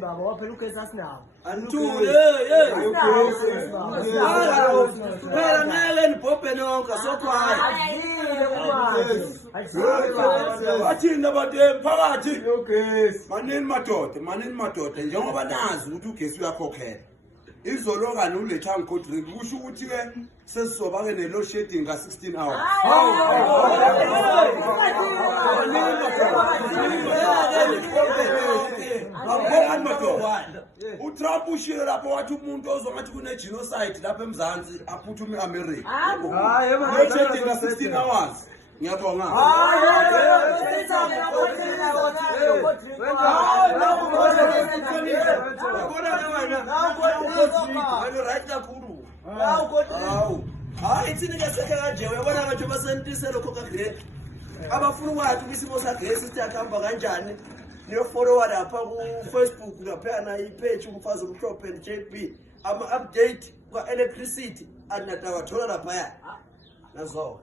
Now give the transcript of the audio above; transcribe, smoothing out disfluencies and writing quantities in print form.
Baba waphela ugesi asinawo. Anthule phela ngeke nibhobhe nonke sokhwaya. Bathini abantu emphakathi ugesi. Manini madoda njengoba nazi ukuthi ugesi uyakhokhela. Izolokana uletha cold drink kusho ukuthi ke sesizoba ke ne-load shedding ka 16 hours. uTrump ushilo lapho wathi umuntu ozongathi kune genocide lapha eMzansi aphuthume eAmerica. Load shedding ka 16 hours. Ngiyabonga. Hayi thina ke sekhe kanje uyabona ngathi basentise lokho kaGreg. Abafuna ukwazi isimo saGreg sithahamba kanjani. Niyo forward lapha ku Facebook lapha na ipage umfazi umhlophe JB ama update kwa electricity anatawathola lapha ya. Nazo.